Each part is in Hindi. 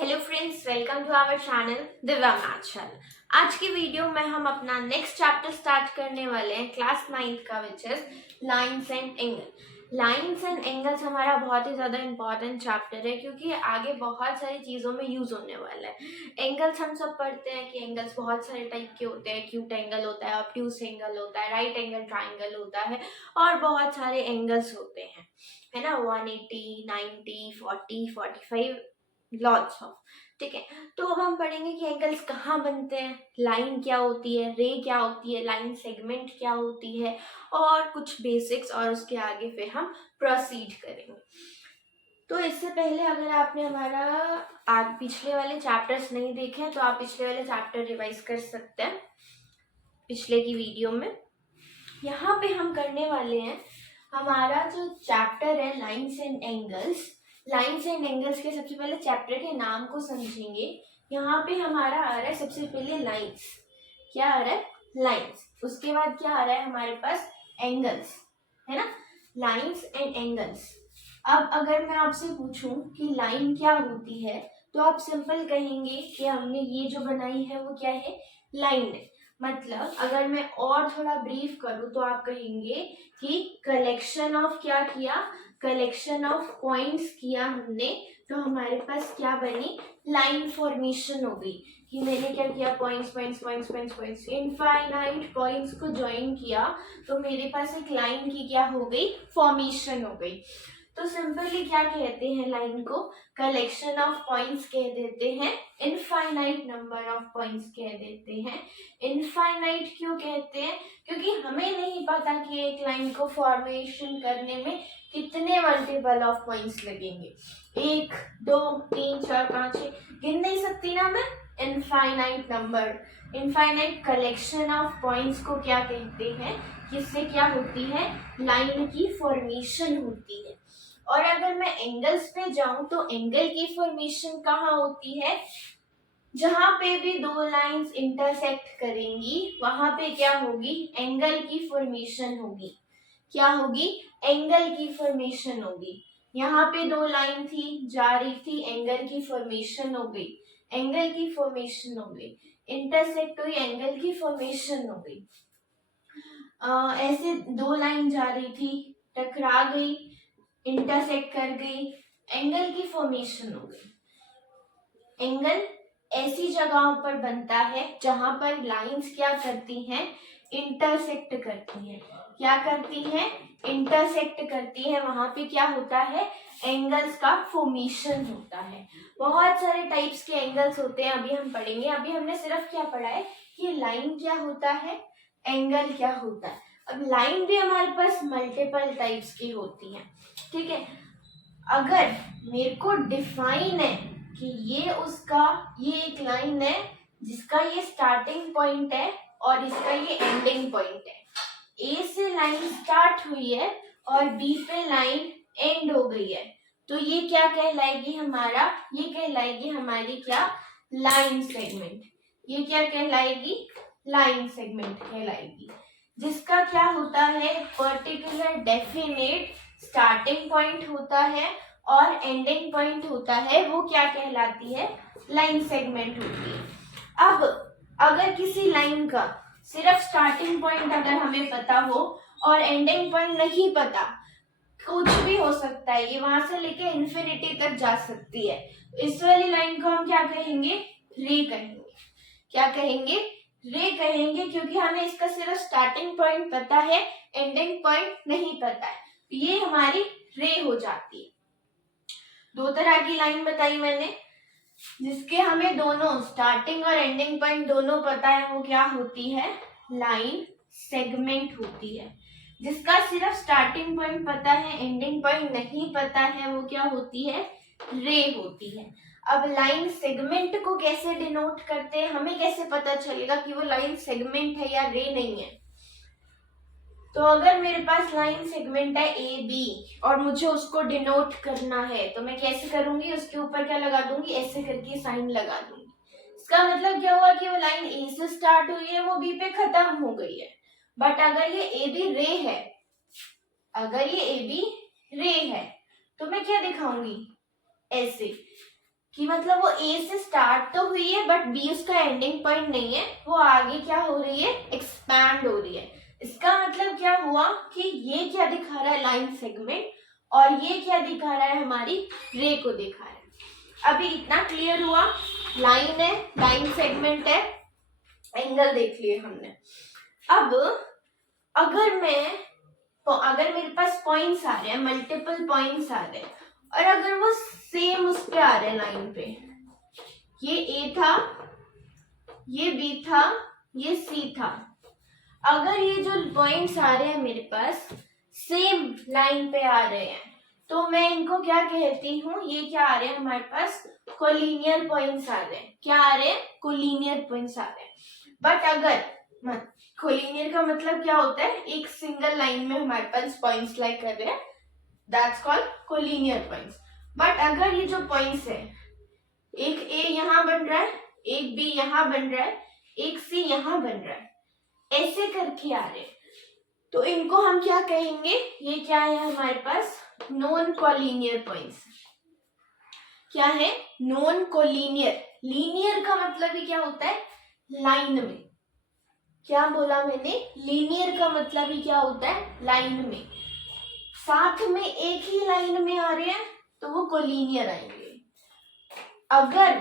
Hello friends, welcome to our channel Divya maths. आज की वीडियो में हम अपना नेक्स्ट चैप्टर स्टार्ट करने वाले हैं क्लास 9th का, which his lines and angle. Lines and angles हमारा बहुत ही ज़्यादा इंपॉर्टेंट चैप्टर है क्योंकि आगे बहुत सारी चीज़ों में यूज़ होने वाला है। एंगल्स हम सब पढ़ते हैं कि एंगल्स बहुत सारे टाइप के होते हैं। एक्यूट एंगल होता है, ऑब्ट्यूस एंगल होता है, राइट एंगल ट्राइंगल होता है और बहुत सारे एंगल्स होते हैं, है ना। 180, 90, 40, 45, लॉट्स ऑफ। ठीक है, तो अब हम पढ़ेंगे कि एंगल्स कहाँ बनते हैं, लाइन क्या होती है, रे क्या होती है, लाइन सेगमेंट क्या होती है और कुछ बेसिक्स, और उसके आगे फिर हम प्रोसीड करेंगे। तो इससे पहले अगर आपने हमारा आज पिछले वाले चैप्टर्स नहीं देखे हैं तो आप पिछले वाले चैप्टर रिवाइज कर सकते हैं पिछले की वीडियो में। यहाँ पे हम करने वाले हैं हमारा जो चैप्टर है lines and angles. Lines and angles के सबसे पहले चैप्टर के नाम को समझेंगे। यहाँ पे हमारा आ रहा है सबसे पहले लाइंस। क्या आ रहा है? लाइंस। उसके बाद क्या आ रहा है हमारे पास? एंगल्स, है ना। Lines and angles. अब अगर मैं आपसे पूछूं कि लाइन क्या होती है तो आप सिंपल कहेंगे कि हमने ये जो बनाई है वो क्या है? लाइन है। मतलब अगर मैं और थोड़ा ब्रीफ करूं तो आप कहेंगे कि कलेक्शन ऑफ क्या किया? कलेक्शन ऑफ पॉइंट्स किया हमने, तो हमारे पास क्या बनी? लाइन फॉर्मेशन हो गई। कि मैंने क्या किया? Points points points points points, infinite points को ज्वाइन किया तो मेरे पास एक लाइन की क्या हो गई? फॉर्मेशन हो गई। तो सिंपली क्या कहते हैं लाइन को? कलेक्शन ऑफ पॉइंट्स कह देते हैं, इनफाइनाइट नंबर ऑफ पॉइंट्स कह देते हैं। इनफाइनाइट क्यों कहते हैं? क्योंकि हमें नहीं पता कि एक लाइन को फॉर्मेशन करने में कितने मल्टीपल ऑफ पॉइंट्स लगेंगे। 1, 2, 3, 4, 5, 6 गिन नहीं सकती ना मैं। Infinite number, infinite collection of points को क्या कहते हैं? किससे क्या होती है? लाइन की फॉर्मेशन होती है। और अगर मैं एंगल्स पे जाऊं तो एंगल की फॉर्मेशन कहाँ होती है? जहां पे भी दो लाइंस इंटरसेक्ट करेंगी वहां पे क्या होगी? एंगल की फॉर्मेशन होगी। क्या होगी? एंगल की फॉर्मेशन होगी। यहाँ पे दो लाइन थी, जा रही थी, एंगल की फॉर्मेशन हो गई। एंगल की फॉर्मेशन हो गई, इंटरसेक्ट हुई, एंगल की फॉर्मेशन हो गई। ऐसे दो लाइन जा रही थी, टकरा गई, इंटरसेक्ट कर गई, एंगल की फॉर्मेशन हो गई। एंगल ऐसी जगहों पर बनता है जहां पर लाइंस क्या करती हैं? इंटरसेक्ट करती हैं। क्या करती हैं? इंटरसेक्ट करती है। वहां पे क्या होता है? एंगल्स का फॉर्मेशन होता है। बहुत सारे टाइप्स के एंगल्स होते हैं, अभी हम पढ़ेंगे। अभी हमने सिर्फ क्या पढ़ा है कि लाइन क्या होता है, एंगल क्या होता है। अब लाइन भी हमारे पास मल्टीपल टाइप्स की होती है, ठीक है। अगर मेरे को डिफाइन है कि ये एक लाइन है जिसका ये स्टार्टिंग पॉइंट है और इसका ये एंडिंग पॉइंट है। ए से लाइन स्टार्ट हुई है और बी पे लाइन एंड हो गई है, तो ये क्या कहलाएगी हमारा? ये कहलाएगी हमारी क्या? Line segment. ये क्या कहलाएगी? लाइन सेगमेंट कहलाएगी। जिसका क्या होता है? पर्टिकुलर डेफिनेट स्टार्टिंग पॉइंट होता है और एंडिंग पॉइंट होता है, वो क्या कहलाती है? लाइन सेगमेंट होती है। अब अगर किसी लाइन का सिर्फ स्टार्टिंग पॉइंट अगर हमें पता हो और एंडिंग पॉइंट नहीं पता, कुछ भी हो सकता है, ये वहां से लेके इन्फिनिटी तक जा सकती है, इस वाली लाइन को हम क्या कहेंगे? रे कहेंगे। क्या कहेंगे? रे कहेंगे, क्योंकि हमें इसका सिर्फ स्टार्टिंग पॉइंट पता है, एंडिंग पॉइंट नहीं पता है, ये हमारी रे हो जाती है। दो तरह की लाइन बताई मैंने, जिसके हमें दोनों स्टार्टिंग और एंडिंग पॉइंट दोनों पता है, वो क्या होती है? लाइन सेगमेंट होती है। जिसका सिर्फ स्टार्टिंग पॉइंट पता है, एंडिंग पॉइंट नहीं पता है, वो क्या होती है? रे होती है। अब लाइन सेगमेंट को कैसे डिनोट करते हैं? हमें कैसे पता चलेगा कि वो लाइन सेगमेंट है या रे नहीं है? तो अगर मेरे पास लाइन सेगमेंट है ए बी और मुझे उसको डिनोट करना है तो मैं कैसे करूंगी? उसके ऊपर क्या लगा दूंगी? ऐसे करके साइन लगा दूंगी। इसका मतलब क्या हुआ कि वो लाइन ए से स्टार्ट हुई है, वो बी पे खत्म हो गई है। बट अगर ये ए बी रे है, अगर ये ए बी रे है तो मैं क्या दिखाऊंगी? ऐसे। कि मतलब वो ए से स्टार्ट तो हुई है बट बी उसका एंडिंग पॉइंट नहीं है, वो आगे क्या हो रही है, एक्सपैंड हो रही है। इसका मतलब क्या हुआ कि ये क्या दिखा रहा है, लाइन सेगमेंट, और ये क्या दिखा रहा है, हमारी रे को दिखा रहा है। अभी इतना क्लियर हुआ, लाइन है, लाइन सेगमेंट है, एंगल देख लिए हमने। अब अगर मेरे पास पॉइंट्स आ रहे हैं, मल्टीपल पॉइंट्स आ रहे हैं, और अगर वो सेम उस पे आ रहे हैं लाइन पे, ये ए था, ये बी था, ये सी था, अगर ये जो पॉइंट्स आ रहे हैं मेरे पास सेम लाइन पे आ रहे हैं, तो मैं इनको क्या कहती हूँ, ये क्या आ रहे हैं हमारे पास, कोलिनियर पॉइंट्स आ रहे हैं। क्या आ रहे हैं, कोलिनियर पॉइंट्स आ रहे हैं। बट अगर कोलिनियर का मतलब क्या होता है, एक सिंगल लाइन में हमारे पास पॉइंट्स लाइक कर रहे हैं, that's called collinear points. But अगर ये जो पॉइंट्स है, एक ए यहाँ बन रहा है, एक बी यहाँ बन रहा है, एक सी यहाँ बन रहा है, ऐसे करके आ रहे हैं, तो इनको हम क्या कहेंगे, ये क्या है हमारे पास, नॉन कोलिनियर पॉइंट्स। क्या है, नॉन कोलिनियर। लीनियर का मतलब ही क्या होता है, लाइन में। क्या बोला मैंने, लीनियर का मतलब ही क्या होता है, लाइन में। साथ में एक ही लाइन में आ रहे हैं तो वो कोलिनियर आएंगे। अगर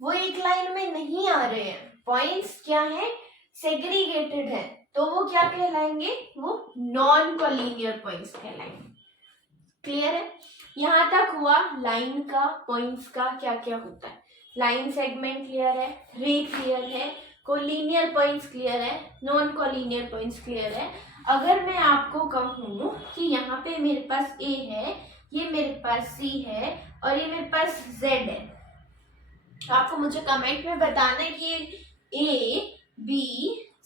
वो एक लाइन में नहीं आ रहे हैं, पॉइंट्स क्या है, सेग्रीगेटेड है, तो वो क्या कहलाएंगे, वो नॉन कोलिनियर पॉइंट्स कहलाएंगे। क्लियर है, यहां तक हुआ लाइन का, पॉइंट्स का क्या क्या होता है। लाइन सेगमेंट क्लियर है, रे क्लियर है, कोलिनियर पॉइंट्स क्लियर है, नॉन कोलिनियर पॉइंट्स क्लियर है। अगर मैं आपको कहूं कि यहाँ पे मेरे पास ए है, ये मेरे पास सी है, और ये मेरे पास जेड है, तो आपको मुझे कमेंट में बताना है कि ए बी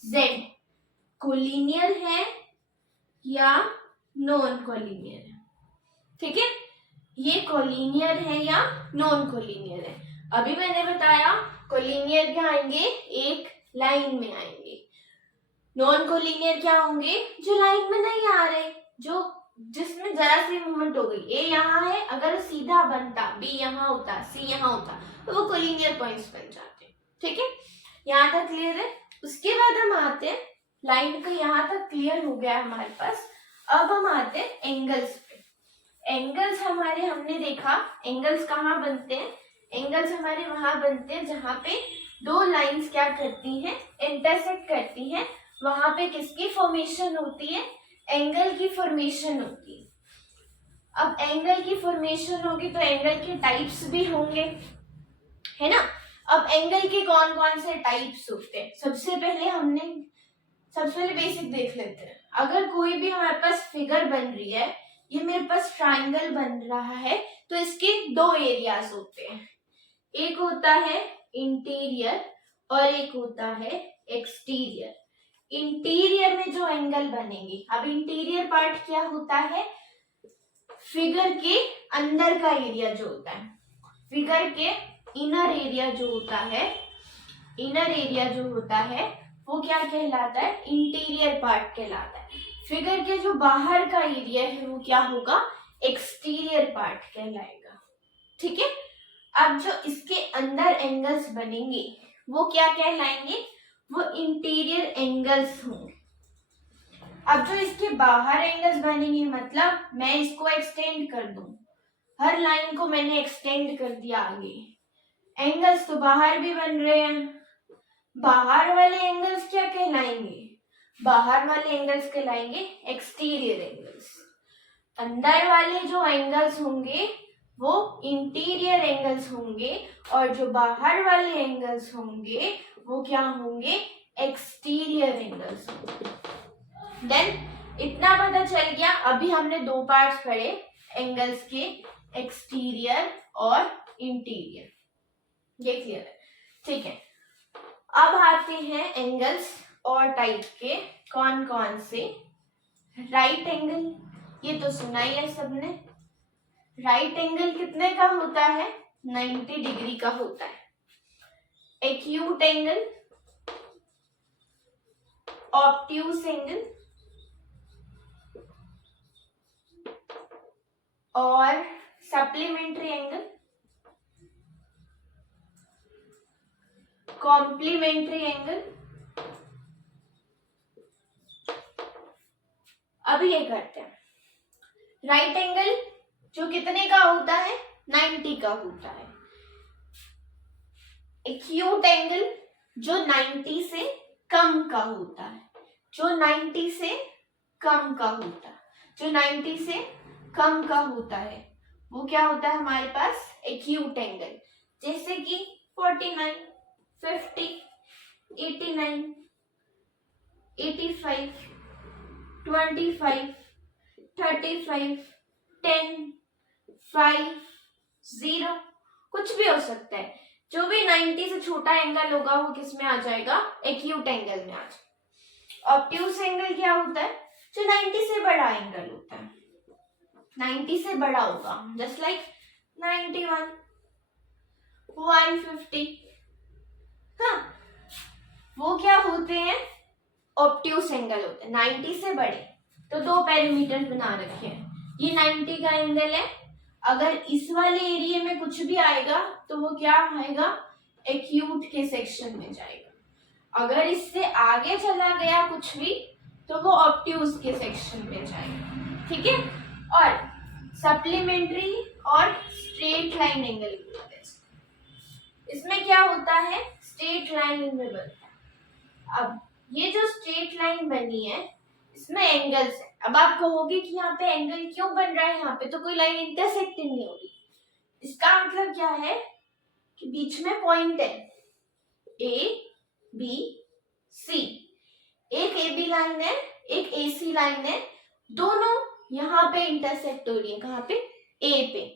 जेड कोलिनियर है या नॉन कोलिनियर है। ठीक है, ये कोलिनियर है या नॉन कोलिनियर है। अभी मैंने बताया कोलिनियर क्या आएंगे, एक लाइन में आएंगे। नॉन कोलिनियर क्या होंगे, जो लाइन में नहीं आ रहे, जो जिसमें जरा सी मूवमेंट हो गई। ए यहाँ है, अगर सीधा बनता, बी यहाँ होता, सी यहाँ होता, तो वो कोलिनियर पॉइंट्स बन जाते। ठीक है, यहाँ तक क्लियर है। उसके बाद हम आते हैं, लाइन का यहाँ तक क्लियर हो गया हमारे पास। अब हम आते हैं एंगल्स पे। एंगल्स हमारे, हमने देखा एंगल्स कहाँ बनते हैं, एंगल्स हमारे वहां बनते हैं जहां पे दो लाइंस क्या करती हैं, इंटरसेक्ट करती हैं। वहां पे किसकी फॉर्मेशन होती है, एंगल की फॉर्मेशन होती है। अब एंगल की फॉर्मेशन होगी तो एंगल के टाइप्स भी होंगे, है ना। अब एंगल के कौन कौन से टाइप्स होते हैं, सबसे पहले बेसिक देख लेते हैं। अगर कोई भी हमारे पास फिगर बन रही है, ये मेरे पास ट्राइंगल बन रहा है, तो इसके दो एरियाज होते हैं, एक होता है इंटीरियर और एक होता है एक्सटीरियर। इंटीरियर में जो एंगल बनेंगे, अब इंटीरियर पार्ट क्या होता है, फिगर के अंदर का एरिया जो होता है, फिगर के इनर एरिया जो होता है, वो क्या कहलाता है, इंटीरियर पार्ट कहलाता है। फिगर के जो बाहर का एरिया है वो क्या होगा, एक्सटीरियर पार्ट कहलाएगा। ठीक है, अब जो इसके अंदर एंगल्स बनेंगे वो क्या कहलाएंगे, वो इंटीरियर एंगल्स होंगे। अब जो इसके बाहर एंगल्स बनेंगे, मतलब मैं इसको एक्सटेंड कर दूं, हर लाइन को मैंने एक्सटेंड कर दिया आगे, एंगल्स तो बाहर भी बन रहे हैं, बाहर वाले एंगल्स क्या कहलाएंगे, बाहर वाले एंगल्स कहलाएंगे एक्सटीरियर एंगल्स। अंदर वाले जो एंगल्स होंगे वो इंटीरियर एंगल्स होंगे, और जो बाहर वाले एंगल्स होंगे वो क्या होंगे, एक्सटीरियर एंगल्स होंगे। देन इतना पता चल गया। अभी हमने दो पार्ट्स पढ़े एंगल्स के, एक्सटीरियर और इंटीरियर, ये क्लियर है। ठीक है, अब आते हैं एंगल्स और टाइप के, कौन कौन से। राइट एंगल, ये तो सुना ही है सबने। राइट एंगल कितने का होता है, 90 डिग्री का होता है। एक्यूट एंगल, ऑब्ट्यूस एंगल और सप्लीमेंट्री एंगल। Complementary angle. अब ये करते हैं राइट एंगल जो कितने का होता है, 90 का होता है। एक्यूट एंगल जो 90 से कम का होता है, जो 90 से कम का होता है, जो 90 से कम का होता है वो क्या होता है हमारे पास, एक्यूट एंगल। जैसे कि 49, 50, 89, 85, 25, 35, 10, 5, 0, कुछ भी हो सकता है। जो भी 90 से छोटा एंगल होगा वो किस में आ जाएगा, एक्यूट एंगल में आ जाएगा। ऑब्ट्यूस एंगल क्या होता है, जो 90 से बड़ा एंगल होता है, 90 से बड़ा होगा, जस्ट लाइक 91, 150, हाँ वो क्या होते हैं, ऑब्ट्यूस एंगल होते हैं, 90 से बड़े। तो दो पैरामीटर बना रखे हैं, ये 90 का एंगल है, अगर इस वाले एरिया में कुछ भी आएगा तो वो क्या आएगा, एक्यूट के सेक्शन में जाएगा। अगर इससे आगे चला गया कुछ भी तो वो ऑब्ट्यूस के सेक्शन में जाएगा, ठीक है। और सप्लीमेंट्री और स्ट्रेट लाइन एंगल बोलते हैं, इसमें क्या होता है, स्ट्रेट लाइन में बनता है। अब ये जो स्ट्रेट लाइन बनी है इसमें एंगल्स है। अब आप कहोगे कि यहाँ पे एंगल क्यों बन रहा है, यहाँ पे तो कोई लाइन इंटरसेक्ट नहीं हो रही। इसका मतलब क्या है कि बीच में पॉइंट है ए बी सी, एक ए बी लाइन है, एक ए सी लाइन है, दोनों यहाँ पे इंटरसेक्ट हो रही है, कहाँ पे, ए पे।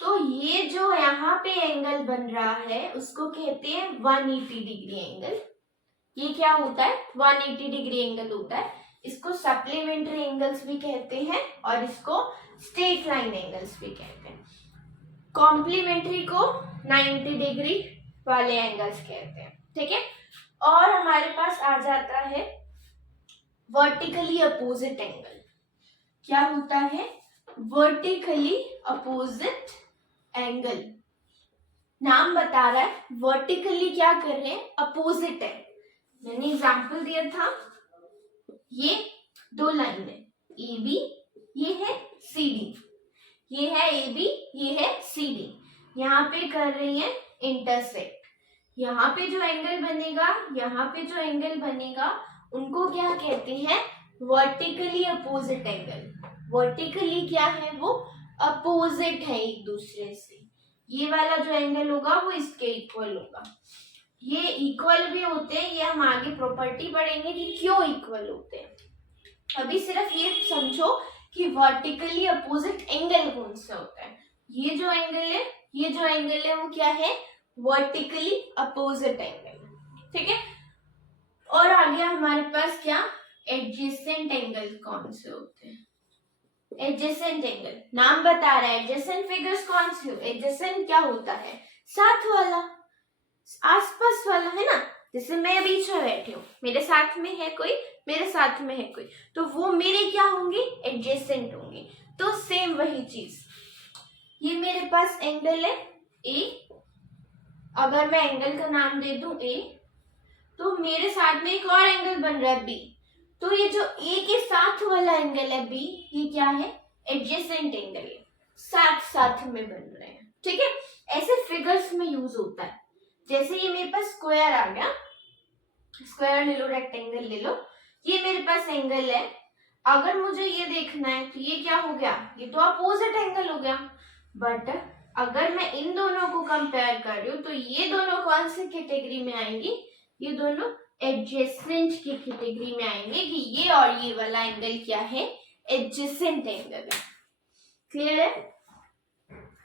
तो ये जो यहाँ पे एंगल बन रहा है उसको कहते हैं 180 डिग्री एंगल। ये क्या होता है, 180 डिग्री एंगल होता है। इसको सप्लीमेंट्री एंगल्स भी कहते हैं और इसको स्ट्रेट लाइन एंगल्स भी कहते हैं। कॉम्प्लीमेंट्री को 90 डिग्री वाले एंगल्स कहते हैं, ठीक है। और हमारे पास आ जाता है वर्टिकली अपोजिट एंगल। क्या होता है, वर्टिकली अपोजिट एंगल, नाम बता रहा है वर्टिकली क्या कर रहे हैं, अपोजिट है। मैंने एग्जांपल दिया था, ये दो लाइन है ए बी, ये है सी डी, ये है ए बी, ये है सी डी, यहाँ पे कर रही है इंटरसेक्ट। यहाँ पे जो एंगल बनेगा, यहाँ पे जो एंगल बनेगा उनको क्या कहते हैं, वर्टिकली अपोजिट एंगल। वर्टिकली क्या है, वो अपोजिट है एक दूसरे से। ये वाला जो एंगल होगा वो इसके इक्वल होगा। ये इक्वल भी होते हैं, ये हम आगे प्रॉपर्टी पढ़ेंगे कि क्यों इक्वल होते हैं। अभी सिर्फ ये समझो कि वर्टिकली अपोजिट एंगल कौन सा होता है। ये जो एंगल है, ये जो एंगल है वो क्या है, वर्टिकली अपोजिट एंगल, ठीक है। और आगे हमारे पास क्या, एडजेसेंट एंगल कौन से होते हैं। एडजेसेंट एंगल नाम बता रहा है, एडजेसेंट फिगर्स कौन से हो, एडजेसेंट क्या होता है, साथ वाला, आसपास वाला, है ना। जैसे मैं बीच में बैठी हूँ, मेरे साथ में है कोई, मेरे साथ में है कोई, तो वो मेरे क्या होंगे, एडजेसेंट होंगे। तो सेम वही चीज, ये मेरे पास एंगल है ए, अगर मैं एंगल का नाम दे दूं ए, तो मेरे साथ में एक और एंगल बन रहा है बी, तो ये जो ए के साथ वाला एंगल है बी, ये क्या है, एडजेसेंट एंगल है, साथ साथ में बन रहे हैं, ठीक है। ऐसे फिगर्स में यूज होता है। जैसे ये मेरे पास स्क्वायर आ गया, स्क्वायर ले लो, रेक्टेंगल ले लो, ये मेरे पास एंगल है। अगर मुझे ये देखना है तो ये क्या हो गया, ये तो अपोजिट एंगल हो गया। बट अगर मैं इन दोनों को कंपेयर कर रही हूँ तो ये दोनों कौन सी कैटेगरी में आएंगी, ये दोनों एडजेसेंट की कैटेगरी में आएंगे कि ये और ये वाला एंगल क्या है, एडजेसेंट एंगल है। क्लियर है।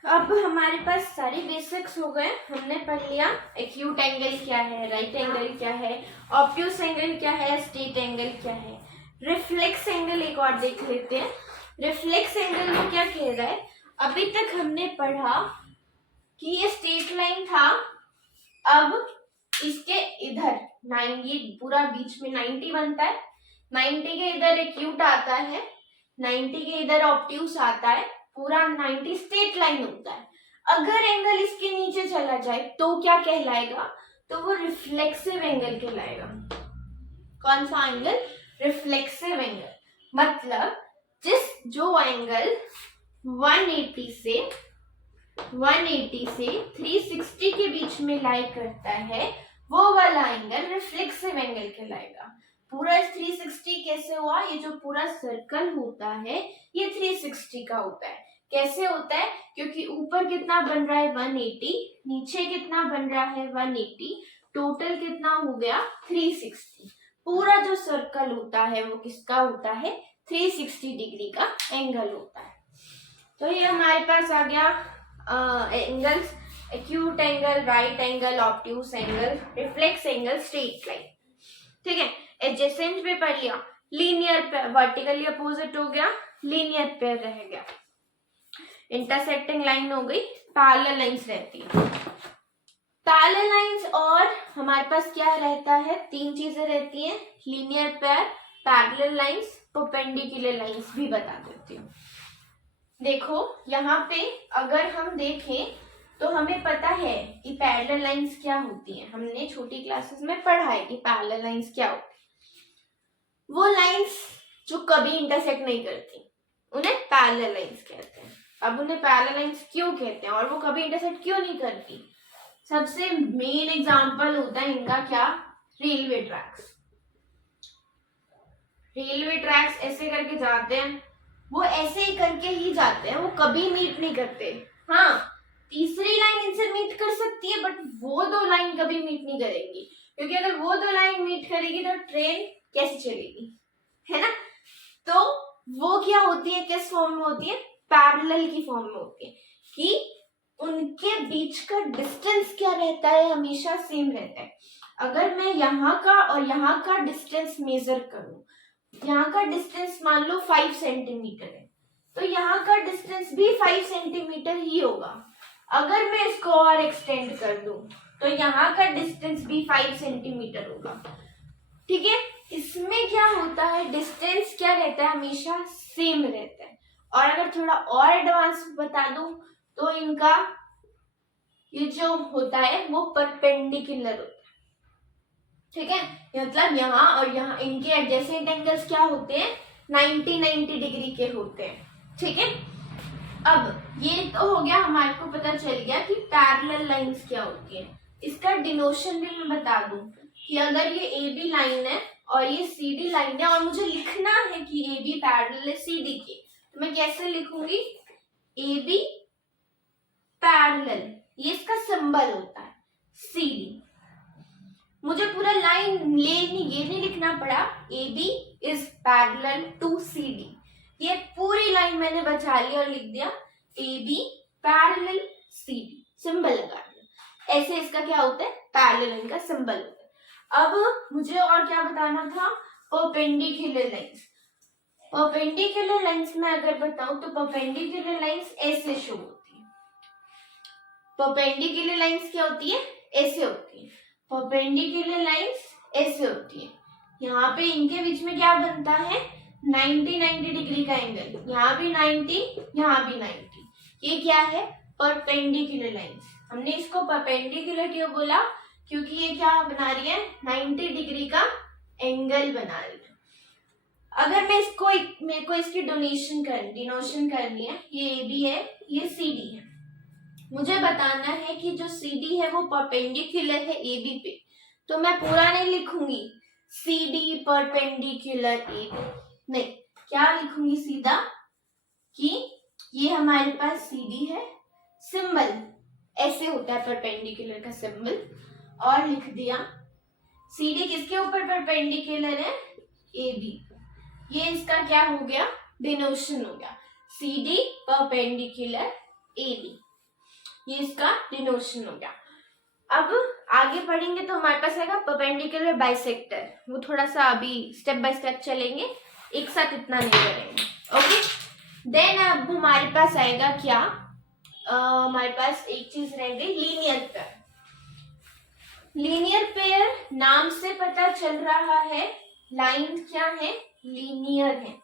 अब हमारे पास सारे बेसिक्स हो गए, हमने पढ़ लिया एक्यूट एंगल क्या है, राइट एंगल क्या है, ऑब्ट्यूस एंगल क्या है, स्ट्रेट एंगल क्या है। रिफ्लेक्स एंगल एक और देख लेते हैं। रिफ्लेक्स एंगल में क्या कह रहा है, अभी तक हमने पढ़ा कि ये स्ट्रेट लाइन था, अब इसके इधर 9, ये पूरा बीच में 90 बनता है, 90 के इधर एक्यूट आता है, 90 के इधर ऑब्ट्यूस आता है, पूरा 90 स्ट्रेट लाइन होता है। अगर एंगल इसके नीचे चला जाए तो क्या कहलाएगा, तो वो रिफ्लेक्सिव एंगल कहलाएगा। कौन सा एंगल? Reflexive angle. मतलब जो एंगल 180 से 360 के बीच में लाई करता है वो वाला एंगल रिफ्लेक्सिव एंगल कहलाएगा। पूरा 360 कैसे हुआ? ये जो पूरा सर्कल होता है ये 360 का होता है। कैसे होता है? क्योंकि ऊपर कितना बन रहा है 180, नीचे कितना बन रहा है 180, टोटल कितना हो गया 360। पूरा जो सर्कल होता है वो किसका होता है? 360 डिग्री का एंगल होता है। तो ये हमारे पास आ गया angles: acute angle, right angle, obtuse angle, reflex angle, straight line. ठीक है। एडजेसेंट पे पढ़ लिया। लीनियर पेयर वर्टिकली अपोजिट हो गया, लीनियर पेयर रह गया। इंटरसेक्टिंग लाइन हो गई, पैरेलल लाइंस रहती है। पैरेलल लाइंस और हमारे पास क्या रहता है? 3 चीजें रहती हैं: linear pair, parallel lines, perpendicular lines भी बता देती हूँ। देखो यहाँ पे अगर हम देखें तो हमें पता है कि पैरेलल लाइंस क्या होती हैं। हमने छोटी क्लासेस में पढ़ा है कि पैरेलल लाइंस क्या होती है। वो लाइंस जो कभी इंटरसेक्ट नहीं करती उन्हें पैरेलल लाइंस कहते हैं। अब उन्हें पैरेलल लाइंस क्यों कहते हैं और वो कभी इंटरसेक्ट क्यों नहीं करती? सबसे मेन एग्जांपल होता है इनका क्या? Railway tracks. रेलवे ट्रैक्स ऐसे करके जाते हैं, वो ऐसे ही करके ही जाते हैं, वो कभी मीट नहीं करते। हाँ, तीसरी लाइन इनसे मीट कर सकती है बट वो 2 लाइन कभी मीट नहीं करेंगी, क्योंकि अगर वो 2 लाइन मीट करेगी तो ट्रेन कैसे चलेगी, है ना? तो वो क्या होती है, किस फॉर्म में होती है? पैरेलल की फॉर्म में होती है कि उनके बीच का डिस्टेंस क्या रहता है? हमेशा सेम रहता है। अगर मैं यहाँ का और यहाँ का डिस्टेंस मेजर करूं, यहाँ का डिस्टेंस मान लो 5 सेंटीमीटर है, तो यहाँ का डिस्टेंस भी 5 सेंटीमीटर ही होगा। अगर मैं इसको और एक्सटेंड कर दूं तो यहाँ का डिस्टेंस भी 5 सेंटीमीटर होगा। ठीक है। इसमें क्या होता है? डिस्टेंस क्या रहता है? हमेशा सेम रहता है। और अगर थोड़ा और एडवांस बता दूं तो इनका ये जो होता है वो परपेंडिकुलर होता है। ठीक है। मतलब यहाँ और यहाँ इनके एडजेसेंट एंगल्स क्या होते हैं? 90 डिग्री के होते हैं। ठीक है। अब ये तो हो गया, हमारे को पता चल गया कि पैरेलल लाइंस क्या होती है। इसका डिनोशन भी मैं बता दूं कि अगर ये AB लाइन है और ये CD लाइन है और मुझे लिखना है कि AB पैरेलल है CD के, तो मैं कैसे लिखूंगी? AB पैरेलल, ये इसका सिंबल होता है CD। मुझे पूरा लाइन ये नहीं लिखना पड़ा, AB is parallel to CD। ये पूरी लाइन मैंने बचा ली और लिख दिया AB पैरेलल CD, सिंबल लगा दिया। ऐसे इसका क्या होता है? पैरेलल लाइन का सिंबल होता है। अब मुझे और क्या बताना था? Perpendicular lines. परपेंडिकुलर लाइंस में अगर बताऊं तो परपेंडिकुलर लाइंस ऐसे शो होती है। परपेंडिकुलर लाइंस क्या होती है? ऐसे होती है। परपेंडिकुलर लाइंस ऐसे होती है। यहाँ पे इनके बीच में क्या बनता है? 90 डिग्री का एंगल। यहाँ भी 90, यहाँ भी 90। ये क्या है? Perpendicular lines. हमने इसको परपेंडिकुलर क्यों बोला? क्योंकि ये क्या बना रही है? 90 डिग्री का एंगल बना रही है। अगर मेरे को इसकी डिनोशन करनी है, ये AB है, ये CD है। मुझे बताना है कि जो CD है वो परपेंडिकुलर है AB पे, तो मैं पूरा नहीं लिखूंगी CD परपेंडिकुलर AB, नहीं, क्या लिखूंगी? सीधा कि ये हमारे पास CD है, सिंबल ऐसे होता है परपेंडिकुलर का सिंबल, और लिख दिया CD किसके ऊपर परपेंडिकुलर है? AB। ये इसका क्या हो गया? डिनोशन हो गया, CD परपेंडिकुलर AB। ये इसका डिनोशन हो गया। अब आगे पढ़ेंगे तो हमारे पास आएगा परपेंडिकुलर बाइसेक्टर। वो थोड़ा सा अभी स्टेप बाय स्टेप चलेंगे, एक साथ इतना नहीं करेंगे। ओके। देन अब हमारे पास आएगा क्या? हमारे पास एक चीज रह गई, लीनियर पेयर। लीनियर पेयर नाम से पता चल रहा है, लाइन क्या है? लीनियर है।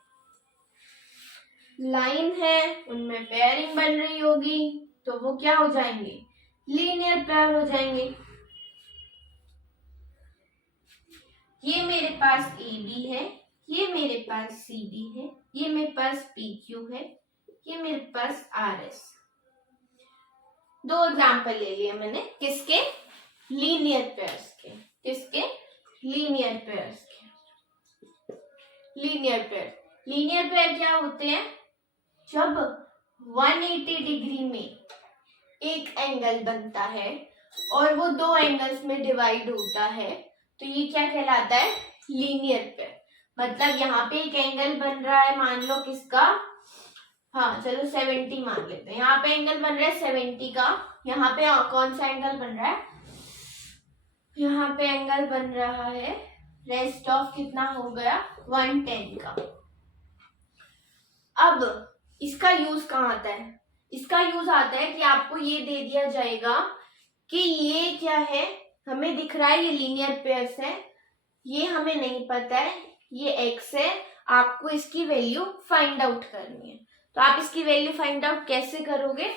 लाइन है, उनमें पेयरिंग बन रही होगी, तो वो क्या हो जाएंगे? लीनियर पेयर हो जाएंगे। पास AB है, ये मेरे पास CD है, ये मेरे पास PQ है, ये मेरे पास RS। दो एग्जाम्पल ले लिए मैंने, किसके? लीनियर पेयर्स के। किसके? लीनियर पेयर्स के। लीनियर पेयर क्या होते हैं? जब 180 डिग्री में एक एंगल बनता है और वो दो एंगल्स में डिवाइड होता है, तो ये क्या कहलाता है? Linear pair. मतलब यहाँ पे एक एंगल बन रहा है, मान लो किसका, हाँ चलो 70 मान लेते हैं। यहाँ पे एंगल बन रहा है 70 का। यहाँ पे कौन सा एंगल बन रहा है? यहाँ पे एंगल बन रहा है रेस्ट ऑफ कितना हो गया? 110 का। अब इसका यूज कहाँ आता है? इसका यूज आता है कि आपको ये दे दिया जाएगा कि ये क्या है, हमें दिख रहा है ये लीनियर पेयर्स है, ये हमें नहीं पता है ये x है, आपको इसकी वैल्यू फाइंड आउट करनी है। तो आप इसकी वैल्यू फाइंड आउट कैसे करोगे?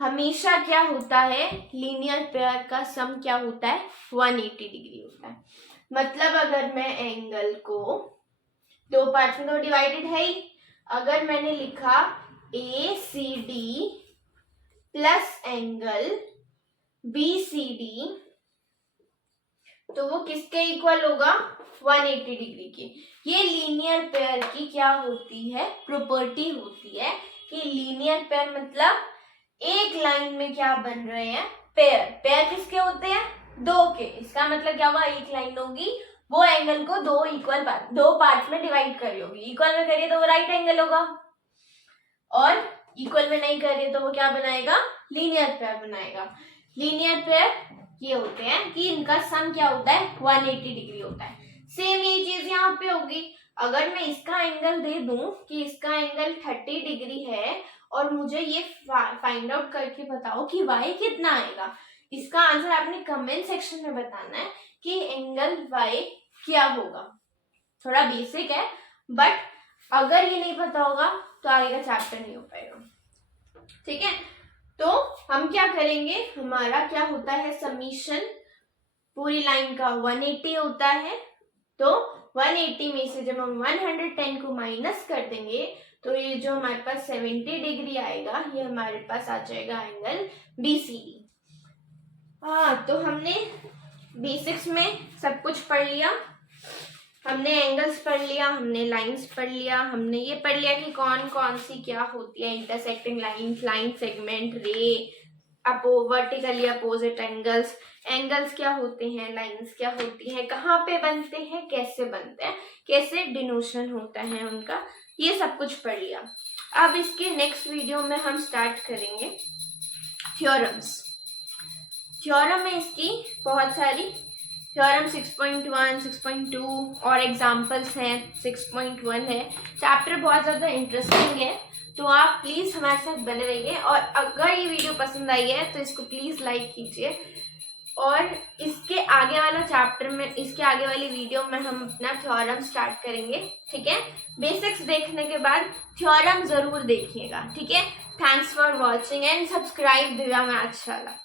हमेशा क्या होता है, लीनियर पेयर का सम क्या होता है? 180 डिग्री होता है। मतलब अगर मैं एंगल को दो पार्ट्स में, तो डिवाइडेड है ही, अगर मैंने लिखा ACD प्लस एंगल BCD, तो वो किसके इक्वल होगा? 180 डिग्री के। ये लीनियर पेयर की क्या होती है? प्रॉपर्टी होती है कि लीनियर पेयर मतलब एक लाइन में क्या बन रहे हैं? पेयर। पेयर किसके होते हैं? दो के। इसका मतलब क्या हुआ? एक लाइन होगी, वो एंगल को दो पार्ट्स में डिवाइड करी होगी। इक्वल में करिए तो वो राइट एंगल होगा, और इक्वल में नहीं करिए तो वो क्या बनाएगा? लीनियर पेयर बनाएगा। लीनियर पेयर ये होते हैं कि इनका सम क्या होता है? 180 डिग्री होता है। सेम ये चीज यहाँ पे होगी। अगर मैं इसका एंगल दे दूं कि इसका एंगल 30 डिग्री है और मुझे ये फाइंड आउट करके बताओ कि y कितना आएगा, इसका आंसर आपने कमेंट सेक्शन में बताना है कि एंगल y क्या होगा। थोड़ा बेसिक है, बट अगर ये नहीं पता होगा तो आगे का चैप्टर नहीं हो पाएगा। ठीक है, तो हम क्या करेंगे, हमारा क्या होता है समीशन पूरी लाइन का 180 होता है। तो 180 में से जब हम 110 को माइनस कर देंगे तो ये जो हमारे पास 70 डिग्री आएगा, ये हमारे पास आ जाएगा एंगल BCD। हाँ, तो हमने बेसिक्स में सब कुछ पढ़ लिया। हमने एंगल्स पढ़ लिया, हमने लाइंस पढ़ लिया, हमने ये पढ़ लिया कि कौन कौन सी क्या होती है, इंटरसेक्टिंग लाइंस, लाइन सेगमेंट, रे, वर्टिकली अपोजिट एंगल्स, एंगल्स क्या होते हैं, लाइंस क्या होती हैं, कहाँ पे बनते हैं, कैसे बनते हैं, कैसे डिनोशन होता है उनका, ये सब कुछ पढ़ लिया। अब इसके नेक्स्ट वीडियो में हम स्टार्ट करेंगे थ्योरम्स। थ्योरम में इसकी बहुत सारी थ्योरम 6.1, 6.2 और एग्जाम्पल्स हैं, 6.1 है। चैप्टर बहुत ज़्यादा इंटरेस्टिंग है, तो आप प्लीज़ हमारे साथ बने रहिए। और अगर ये वीडियो पसंद आई है तो इसको प्लीज़ लाइक कीजिए, और इसके आगे वाला चैप्टर में, इसके आगे वाली वीडियो में हम अपना थ्योरम स्टार्ट करेंगे। ठीक है, बेसिक्स देखने के बाद थ्योरम ज़रूर देखिएगा। ठीक है, thanks for watching and subscribe Divya maths शाला।